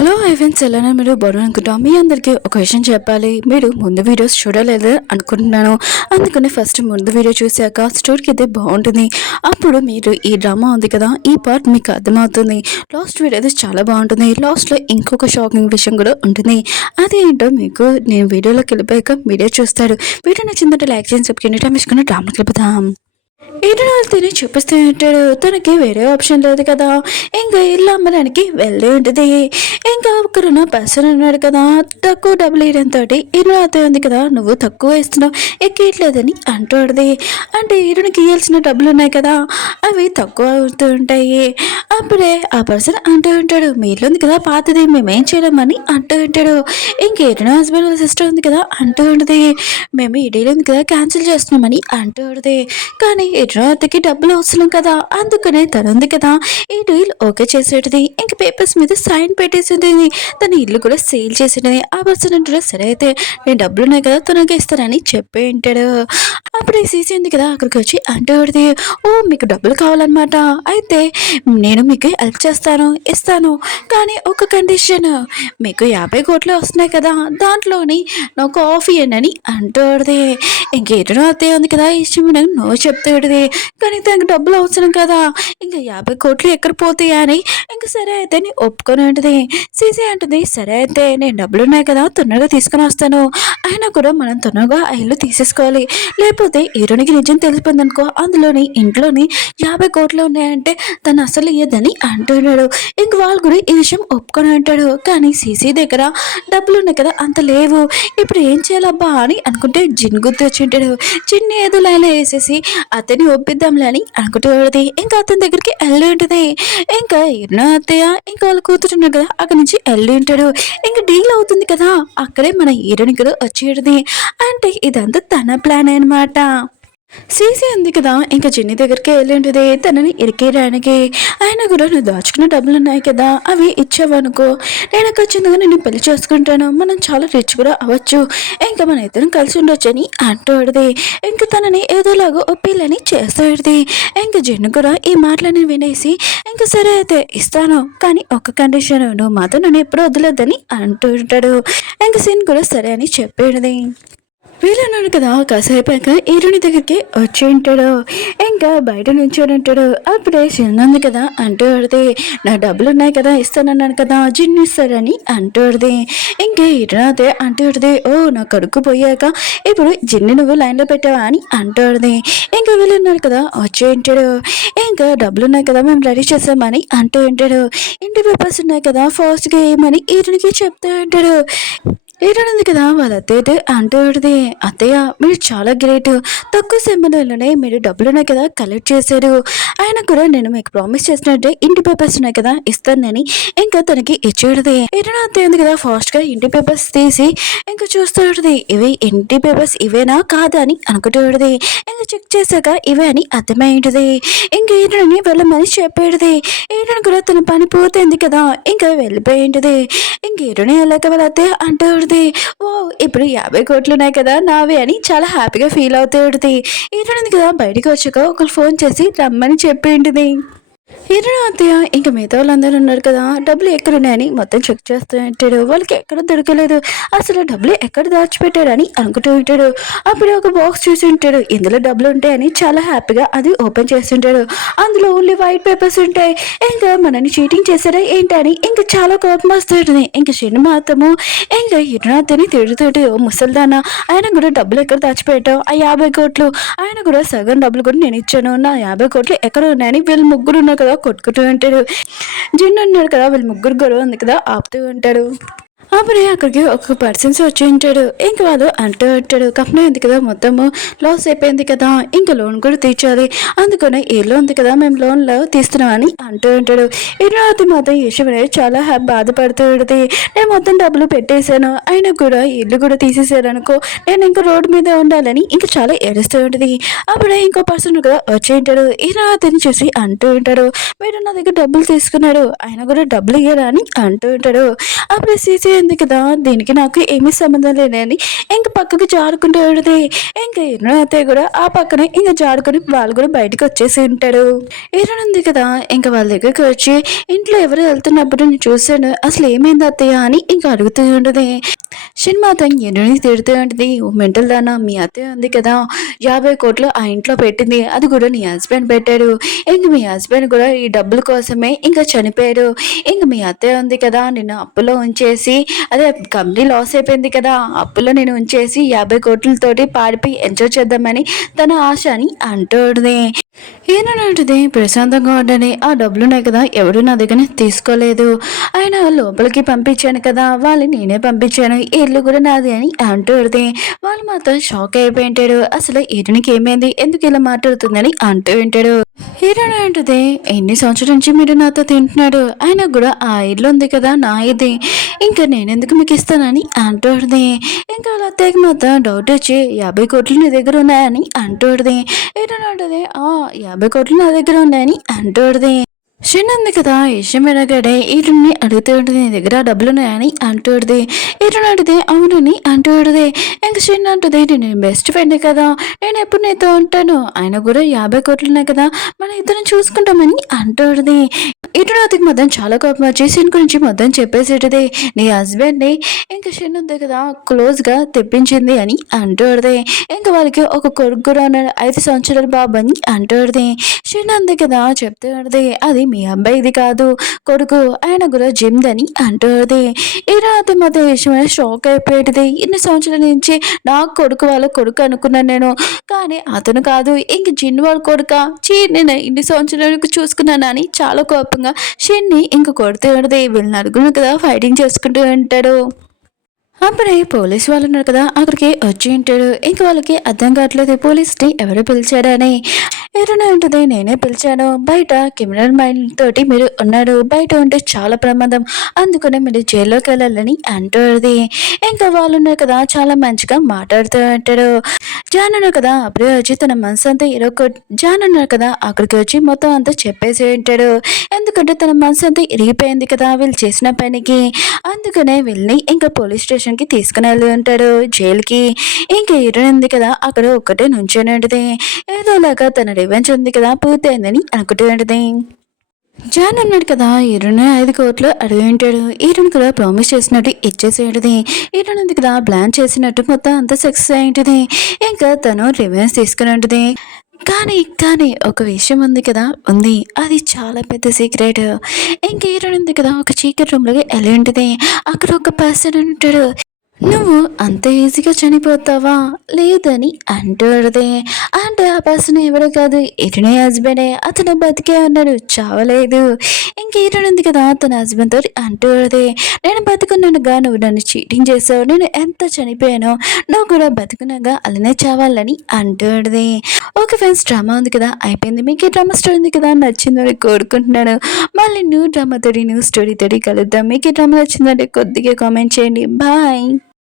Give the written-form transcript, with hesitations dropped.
Hello hi friends, ఎలా మీరు బాగున్నారు అనుకుంటా. మీ అందరికీ ఒక విషయం చెప్పాలి. మీరు ముందు వీడియోస్ చూడలేదు అనుకుంటున్నాను. అందుకని ఫస్ట్ ముందు వీడియో చూశాక స్టోరీకి అయితే బాగుంటుంది. అప్పుడు మీరు ఈ డ్రామా ఉంది కదా, ఈ పార్ట్ మీకు అర్థమవుతుంది. లాస్ట్ వీడియో అయితే చాలా బాగుంటుంది. లాస్ట్లో ఇంకొక షాకింగ్ విషయం కూడా ఉంటుంది. అదేంటో మీకు నేను వీడియోలోకి వెళ్ళిపోయాక వీడియో చూస్తారు. వీడియో నచ్చిందంటే లైక్ చేసి సబ్స్క్రైబ్ టైం వేసుకుని డ్రామాకి వెళ్ళిపోతాం. ఈటనాలు తిని చూపిస్తూ ఉంటాడు. తనకి వేరే ఆప్షన్ లేదు కదా, ఇంకా ఇల్లు అమ్మడానికి వెళ్ళి ఉంటుంది. ఇంకా ఒకరున్న పర్సన్ ఉన్నాడు కదా, తక్కువ డబ్బులు ఇవ్వడంతో ఇల్లు అదే ఉంది కదా, నువ్వు తక్కువ ఇస్తున్నావు ఎక్కియట్లేదని అంటాడుది. అంటే ఈరునికి ఇవ్వాల్సిన డబ్బులు ఉన్నాయి కదా, అవి తక్కువ అవుతూ ఉంటాయి. అప్పుడే ఆ పర్సన్ అంటూ ఉంటాడు, మీ ఇల్లు ఉంది కదా పాతది, మేమేం చేయలేమని అంటూ ఉంటాడు. ఇంకేటో హస్బెండ్ వాళ్ళ సిస్టర్ ఉంది కదా అంటూ ఉంటుంది, మేము ఈ డీల్ ఉంది కదా క్యాన్సిల్ చేస్తున్నామని అంటూ ఉంటుంది. కానీ ఇటుకి డబ్బులు అవసరం కదా, అందుకనే తనుంది కదా ఈ డీల్ ఓకే చేసేటిది. ఇంక పేపర్స్ మీద సైన్ పెట్టేసింది. తన ఇల్లు కూడా సేల్ చేసేటిది. ఆ పర్సన్ అంటాడు, సరే అయితే నేను డబ్బులు ఉన్నాయి కదా తనకి ఇస్తానని చెప్పి ఉంటాడు. అప్పుడు సీసీ ఉంది కదా అక్కడికి వచ్చి అంటూ ఉంటుంది, ఓ మీకు డబ్బులు కావాలన్నమాట, అయితే నేను మీకు హెల్ప్ చేస్తాను, ఇస్తాను, కానీ ఒక కండిషన్, మీకు 50 కోట్లు వస్తున్నాయి కదా దాంట్లోని నాకు కాఫీ అని అంటూ ఉంటుంది. ఇంకేటో అదే ఉంది కదా ఇష్టం నో చెప్తాడుది. కానీ తనకు డబ్బులు అవసరం కదా, ఇంకా 50 కోట్లు ఎక్కడ పోతాయి అని ఇంక సరే అయితే నేను ఒప్పుకొని ఉంటుంది. సీసీ అంటుంది, సరే అయితే నేను డబ్బులు ఉన్నాయి కదా తొందరగా తీసుకొని వస్తాను, అయినా కూడా మనం తొందరగా ఆ ఇల్లు తీసేసుకోవాలి, లేకపోతే హీరోనికి నిజం తెలిసిపోయింది అనుకో, అందులోని ఇంట్లోని 50 కోట్లు ఉన్నాయంటే తను అసలు ఇయ్యదని అంటున్నాడు. ఇంక వాళ్ళు కూడా ఈ విషయం ఒప్పుకొని ఉంటాడు. కానీ సీసీ దగ్గర డబ్బులు ఉన్నాయి కదా అంత లేవు, ఇప్పుడు ఏం చేయాలబ్బా అని అనుకుంటే జిన్ గుర్తు వచ్చి ఉంటాడు. చిన్న ఏదో లైన్ వేసేసి అతన్ని ఒప్పిద్దాంలే అని అనుకుంటుంది. ఇంకా అతని దగ్గరికి వెళ్ళి ఉంటుంది. ఇంకా ఎన్నో అత్తయ్య ఇంకా వాళ్ళు కూతురున్నారు కదా అక్కడి నుంచి వెళ్ళి ఉంటాడు. ఇంకా డీల్ అవుతుంది కదా, అక్కడే మన హీరోని కూడా వచ్చేది. అంటే ఇదంతా తన ప్లాన్ అనమాట. సీసీ ఉంది కదా ఇంకా జిన్ని దగ్గరికి వెళ్ళి ఉంటుంది తనని ఇరికేయడానికి. ఆయన కూడా నువ్వు దాచుకున్న డబ్బులు ఉన్నాయి కదా అవి ఇచ్చావనుకో, నేను ఖచ్చితంగా నేను పెళ్లి చేసుకుంటాను, మనం చాలా రిచ్ కూడా అవ్వచ్చు, ఇంకా మన ఇద్దరం కలిసి ఉండొచ్చు అని అంటాడుది. ఇంకా తనని ఏదోలాగా ఒప్పిలని చేస్తాడుది. ఇంకా జిన్ను కూడా ఈ మాటలని వినేసి ఇంకా సరే అయితే ఇస్తాను, కానీ ఒక కండిషన్, నువ్వు మాత్రం నన్ను ఎప్పుడు వదిలేద్దని అంటూ ఉంటాడు. ఇంకా సీన్ కూడా సరే అని చెప్పేది. వీళ్ళన్నాడు కదా కాసేపాక హీరోని దగ్గరికి వచ్చి ఉంటాడు. ఇంకా బయట నుంచి ఉంటాడు. అప్పుడే చిన్నంది కదా అంటూ ఆడితే, నా డబ్బులు ఉన్నాయి కదా ఇస్తానన్నాను కదా జిన్ను ఇస్తాడని అంటూ ఆడితే, ఇంకా హీరో అదే అంటూ ఆడితే, ఓ నా కడుక్కు పోయాక ఇప్పుడు జిన్ని నువ్వు లైన్లో పెట్టావా అని అంటూ ఆడితే, ఇంకా వీళ్ళన్నాడు కదా వచ్చి ఉంటాడు. ఇంకా డబ్బులు ఉన్నాయి కదా మేము రెడీ చేసామని అంటూ ఉంటాడు. ఇంటి పేపర్స్ ఉన్నాయి కదా ఫాస్ట్గా వేయమని హీరోనికి చెప్తూ ఉంటాడు. ఏడుంది కదా వాళ్ళ అత్తయ్య అంటూ ఉంటుంది, అత్తయ్య మీరు చాలా గ్రేట్, తక్కువ సమయంలోనే మీరు డబ్బులున్నాయి కదా కలెక్ట్ చేశారు, ఆయన కూడా నేను మీకు ప్రామిస్ చేసినట్టే ఇంటి పేపర్స్ ఉన్నాయి కదా ఇస్తానని ఇంకా తనకి ఇచ్చేది. ఏడు అత్తయ్య ఉంది కదా ఫాస్ట్ గా ఇంటి పేపర్స్ తీసి ఇంకా చూస్తూ ఉంటుంది, ఇవి ఇంటి పేపర్స్ ఇవేనా కాదా అని అనుకుంటూ ఉంటుంది. ఇంకా చెక్ చేశాక ఇవే అని అర్థమై ఉంటుంది. ఇంకా ఏడుని వెళ్ళమని చెప్పేది. ఏడుని కూడా తన పని పూర్తయింది కదా ఇంకా వెళ్ళిపోయి ఉంటుంది. ఇంకేడుని వెళ్ళాక వాళ్ళ అత్తయ్య అంటూ ఉంటుంది, ఓ ఇప్పుడు 50 కోట్లు ఉన్నాయి కదా నావే అని చాలా హ్యాపీగా ఫీల్ అవుతూ ఉంటుంది. ఏంటంటే కదా బయటకు వచ్చాక ఒకరు ఫోన్ చేసి రమ్మని చెప్పి ఉంటుంది. హీరో అత్తయ్య ఇంకా మిగతా వాళ్ళందరూ ఉన్నారు కదా డబ్బులు ఎక్కడున్నాయని మొత్తం చెక్ చేస్తూ ఉంటాడు. వాళ్ళకి ఎక్కడ దొరకలేదు, అసలు డబ్బులు ఎక్కడ దాచిపెట్టాడని అనుకుంటూ ఉంటాడు. అప్పుడే ఒక బాక్స్ చూసి ఉంటాడు, ఇందులో డబ్బులు ఉంటాయని చాలా హ్యాపీగా అది ఓపెన్ చేస్తుంటాడు. అందులో ఓన్లీ వైట్ పేపర్స్ ఉంటాయి. ఇంకా మనని చీటింగ్ చేశారా ఏంటని ఇంకా చాలా కోపం వస్తుంటుంది. ఇంకా చిన్న మాత్రము ఇంకా హీరో అత్తని తిడుతుంటే, ఓ ముసల్దానా ఆయన కూడా డబ్బులు ఎక్కడ దాచిపెట్టావు, ఆ 50 కోట్లు ఆయన కూడా సగం డబ్బులు కూడా నేను ఇచ్చాను, నా 50 కోట్లు ఎక్కడ ఉన్నాయని వీళ్ళు ముగ్గురు ఉన్నారు కదా కొట్టుకుంటూ ఉంటాడు. జిన్ను ఉన్నాడు కదా వీళ్ళు ముగ్గురు గొడవ ఉంది కదా ఆపుతూ ఉంటాడు. అప్పుడే అక్కడికి ఒక పర్సన్స్ వచ్చి ఉంటాడు. ఇంక వాళ్ళు అంటూ ఉంటాడు, కంపెనీ ఉంది కదా మొత్తము లాస్ అయిపోయింది కదా, ఇంకా లోన్ కూడా తీర్చాలి, అందుకనే ఏ లోన్ ఉంది కదా మేము లోన్లో తీస్తున్నామని అంటూ ఉంటాడు. ఇరునాతి మాత్రం యశవనే చాలా బాధపడుతూ ఉంటుంది, నేను మొత్తం డబ్బులు పెట్టేశాను అయినా కూడా ఇల్లు కూడా తీసేసారు అనుకో, నేను ఇంకా రోడ్డు మీద ఉండాలని ఇంకా చాలా ఏడుస్తూ ఉంటుంది. అప్పుడే ఇంకో పర్సన్ కూడా వచ్చి ఉంటాడు. ఇరునాతిని చూసి అంటూ ఉంటాడు, మీరు నా దగ్గర డబ్బులు తీసుకున్నారు అయినా కూడా డబ్బులు ఇయ్యరా అని అంటూ ఉంటాడు. అప్పుడు సీసీ అయిపోయింది కదా, దీనికి నాకు ఏమీ సంబంధం లేదని ఇంక పక్కకు జారుకుంటూ ఉంటుంది. ఇంకా ఇరుణ అత్తయ్య కూడా ఆ పక్కనే ఇంకా జారుకొని వాళ్ళు కూడా బయటకు వచ్చేసి ఉంటాడు. ఇరుణ ఉంది కదా, ఇంకా వాళ్ళ దగ్గరికి వచ్చి ఇంట్లో ఎవరు వెళ్తున్నప్పుడు నేను చూశాను, అసలు ఏమైంది అత్తయ్య అని ఇంకా అడుగుతూ ఉంటుంది. సినిమాతో ఎన్ని తిడుతూ ఉంటుంది, ఓ మెంటల్ దానా, మీ అత్తయ్య ఉంది కదా 50 కోట్లు ఆ ఇంట్లో పెట్టింది, అది కూడా నీ హస్బెండ్ పెట్టాడు. ఇంక మీ హస్బెండ్ కూడా ఈ డబ్బుల కోసమే ఇంకా చనిపోయాడు. ఇంక మీ అత్తయ్య ఉంది కదా నిన్ను అప్పులో ఉంచేసి, అదే కంపెనీ లాస్ అయిపోయింది కదా, అప్పులో నేను ఉంచేసి 50 కోట్లతోటి పాడిపోయి ఎంజాయ్ చేద్దామని తన ఆశ అని అంటుంది. ఏనంటది ప్రశాంతంగా ఉండని, ఆ డబ్బులున్నాయి కదా ఎవరు నా దగ్గర తీసుకోలేదు, ఆయన లోపలికి పంపించాను కదా, వాళ్ళని నేనే పంపించాను, ఇల్లు కూడా నాది అని అంటుంది. వాళ్ళు మాత్రం షాక్ అయిపోయింటాడు, అసలు ఈయనకి ఏమైంది, ఎందుకు ఇలా మాట్లాడుతుందని అంటూ ఉంటాడు. హీరోయిన్ అంటది, ఎన్ని సంవత్సరాల నుంచి మీరు నాతో తింటున్నాడు, ఆయన కూడా ఆ ఇల్లు ఉంది కదా నా ఇది, ఇంకా నేనెందుకు మీకు ఇస్తానని అంటుంది. ఇంకా వాళ్ళ అత్తయ్యకి మాత్రం డౌట్ వచ్చి 50 కోట్లు నీ దగ్గర ఉన్నాయని అంటుంది. హీరోయిన్ అంటది, 50 కోట్లు నా దగ్గర ఉన్నాయని అంటుంది. షిన్ ఉంది కదా, విషయం ఎలాగడే ఈరుని అడుగుతూ ఉంటుంది, నీ దగ్గర డబ్బులున్నాయని అంటుంది. ఈరుని అడిగితే అవునని అంటుంది. ఇంక షిన్ అంటుంది, నేను బెస్ట్ ఫ్రెండ్ కదా, నేను ఎప్పుడు నీతో ఉంటాను, ఆయన కూడా 50 కోట్లు ఉన్నాయి కదా, మన ఇద్దరం చూసుకుంటామని అంటుంది. ఇటునాథకి మొత్తం చాలా కోపం వచ్చి షిన్ గురించి మొత్తం చెప్పేసేటది, నీ హస్బెండ్ని ఇంకా షిన్ ఉంది కదా క్లోజ్గా తెప్పించింది అని అంటుంది. ఇంకా వాళ్ళకి ఒక కొడుకు కూడా ఉన్నాడు, 5 సంవత్సరాల బాబు అని అంటుంది. షిన్ ఉంది కదా చెప్తూ ఉంటుంది, అది మీ అబ్బాయిది కాదు కొడుకు, ఆయన కూడా జిమ్దని అంటుంది. ఈ రాత్రి మొత్తం విషయమే షాక్ అయిపోయేది, ఇన్ని సంవత్సరాల నుంచి నాకు కొడుకు వాళ్ళ కొడుకు అనుకున్నాను నేను, కానీ అతను కాదు, ఇంక జిన్ వాళ్ళ కొడుక, నేను ఇన్ని సంవత్సరాలకు చూసుకున్నాను అని చాలా కోపంగా షిన్ని ఇంక కొడుతూ ఉంటుంది. వీళ్ళు నలుగురు కదా ఫైటింగ్ చేసుకుంటూ ఉంటాడు. అప్పుడే పోలీసు వాళ్ళు ఉన్నారు కదా, అక్కడికి వచ్చి ఉంటాడు. ఇంక వాళ్ళకి అర్థం కావట్లేదు పోలీస్ని ఎవరు పిలిచారని. ఎవరైనా ఉంటుంది, నేనే పిలిచాను, బయట క్రిమినల్ మైండ్ తోటి మీరు ఉన్నాడు, బయట ఉంటే చాలా ప్రమాదం, అందుకనే మీరు జైల్లోకి వెళ్ళాలని అంటుంది. ఇంకా వాళ్ళు ఉన్నారు కదా చాలా మంచిగా మాట్లాడుతూ ఉంటాడు. జాన్ ఉన్నారు కదా అప్పుడే వచ్చి తన మనసు అంతా జాన్ ఉన్నారు కదా అక్కడికి వచ్చి మొత్తం అంతా చెప్పేసి ఉంటాడు. ఎందుకంటే తన మనసు అంతా ఇరిగిపోయింది కదా వీళ్ళు చేసిన పనికి, అందుకనే వీళ్ళని ఇంకా పోలీస్ స్టేషన్కి తీసుకుని వెళ్ళి ఉంటాడు, జైలుకి. ఇంకా హీరోయిన్ ఉంది కదా అక్కడ ఒక్కటే నుంచొని ఉంటుంది, ఏదోలాగా తన రివెంజ్ ఉంది కదా పూర్తయిందని అనుకుంటూ ఉంటుంది. జాన్ అన్నాడు కదా హీరోని 5 కోట్లు అడిగి ఉంటాడు, హీరోని కూడా ప్రామిస్ చేసినట్టు ఇచ్చేసేటది. హీరోని ఉంది కదా ప్లాన్ చేసినట్టు మొత్తం అంతా సక్సెస్ అయింటది. ఇంకా తను రివెంజ్ తీసుకుని ఉంటుంది. కానీ ఒక విషయం ఉంది కదా, ఉంది, అది చాలా పెద్ద సీక్రెట్. ఇంక హీరోయిన్ ఉంది కదా ఒక చీకటి రూమ్లోకి వెళ్ళి ఉంటుంది, అక్కడ ఒక పర్సన్ ఉంటాడు, నువ్వు అంత ఈజీగా చనిపోతావా లేదని అంటుంది. అంటే ఆ పర్సన్ ఎవరు కాదు, ఇటునే హస్బెండే, అతను బతికే అన్నాడు, చావలేదు. ఇంక ఉంది కదా తన హస్బెండ్తో అంటుంది, నేను బతుకున్నానుగా, నువ్వు నన్ను చీటింగ్ చేసావు, నేను ఎంత చనిపోయానో, నువ్వు కూడా బతుకున్నాగా అలానే చావాలని అంటుంది. ఓకే ఫ్రెండ్స్, డ్రామా ఉంది కదా అయిపోయింది. మీకు ఈ డ్రామా స్టోరీ ఉంది కదా నచ్చిందని కోరుకుంటున్నాను. మళ్ళీ న్యూ డ్రామాతోటి న్యూ స్టోరీతోటి కలుద్దాం. మీకు ఈ డ్రామా నచ్చిందంటే కొద్దిగా కామెంట్ చేయండి. బాయ్.